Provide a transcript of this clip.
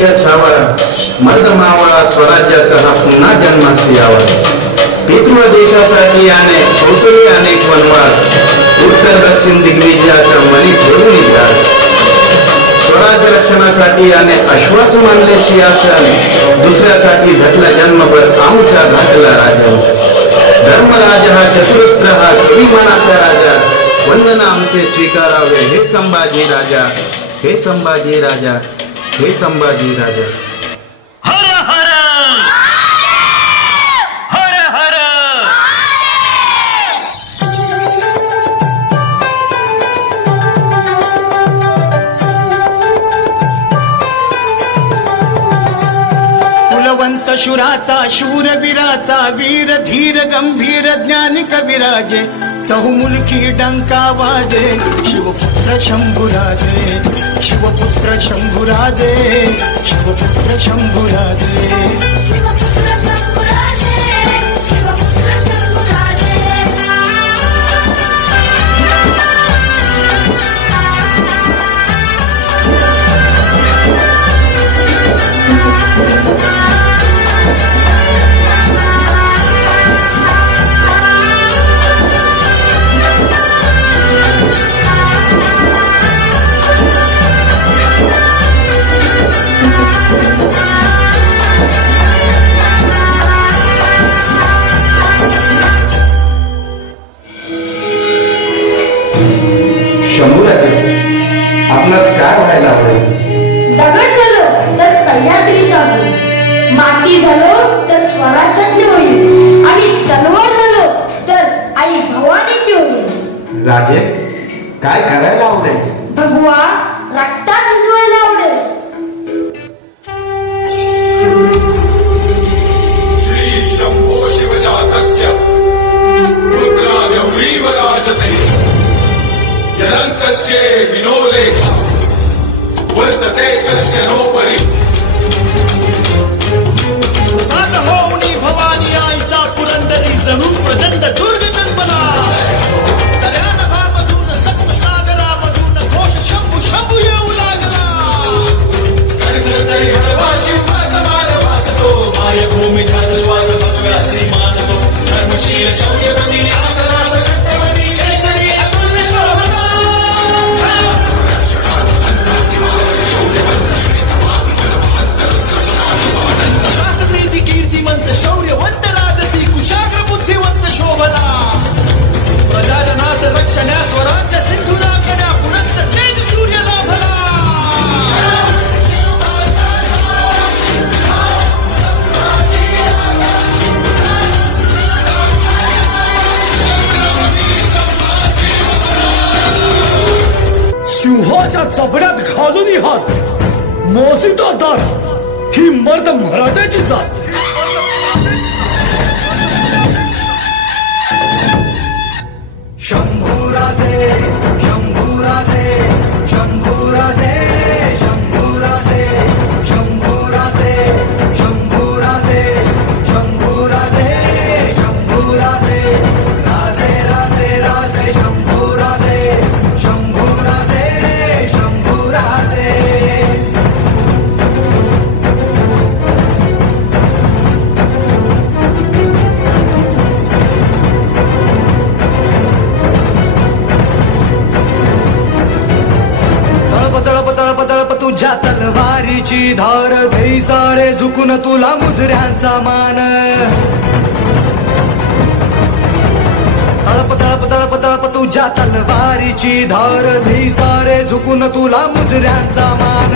धर्माच्या छावळा मर्द मावळा स्वराज्याचा हा पुन्हा जन्मास यावा. पितृ देशासाठी सोसले अनेक वनवास, उत्तर दक्षिण दिग्विजयाचा मनी ठेवून इतिहास. स्वराज्य रक्षणासाठी अश्वास मानले सिंहासन, दुसऱ्यासाठी झटला जन्मभर आमच्या घाटला राजा. धर्मराज हा चतुरस्त्र हा कवी मनाचा राजा, वंदना आमचे स्वीकारावे हे संभाजी राजा, हे संभाजी राजा, हे संभाजी राजा. हर हर हर हर. कुलवंत शुराचा शूरवीराचा वीर धीर गंभीर ज्ञानी कविराजे, चहुमुलकी डंका वाजे. शिवपुत्र शंभुराजे, शिवपुत्र शंभुराजे, शिवपुत्र शंभुराजे. आपणास काय व्हायला आवडेल? दगड झालो तर सह्याद्रीचा होईल, माती झालो तर स्वराज्यातली होईल, आणि तलवार झालो तर आई भवानीची होईल. राजे, काय करायला आवडेल? भगवा रक्तात भिजवायला आवडेल. श्री शंभो शिवजातस्य रुद्रागौरीव राजते, यलंकस्य विनोलेखा वर्तते कस्य नोपरि. सात होऊनी भवानी आईचा पुरंदरी, जणू प्रचंड दुर्ग जन्मला. दर्यान भामधून सप्त सागरामधून घोष शंभू शंभू येऊ लागला. कडकडतरी हळवाची वासमान वासतो, मायभूमी ध्यास श्वास भगव्याचे मानतो. धर्मशील शौर्यवती आसरास कट्टवती, केसरी अतुल्य शोभना. शास्त्रनीती कीर्तिमंत शौर्यवंत राजसी कुशाग्र बुद्धिवंत शोभला. प्रजाजनास रक्षण्या स्वराज्य सिंधुना कण्या, पुनश्च तेज सूर्य लाभला. सिंहाच्या चबड्यात घालून हात मोजिता दार, ही मर्द मराठ्याची जात. शंभूराजे शंभूराजे शंभूराजे शंभूराजे शंभूराजे शंभूराजे शंभूराजे शंभूराजे राजे राजे राजे शंभूराजे शंभूराजे शंभूराजे. तुझ्या तलवारीची धार घेई सारे झुकून तुला मुजऱ्यांचा मान. तळप तळप तळप तळप तुझ्या तलवारीची धार घेई सारे झुकून तुला मुजऱ्यांचा मान.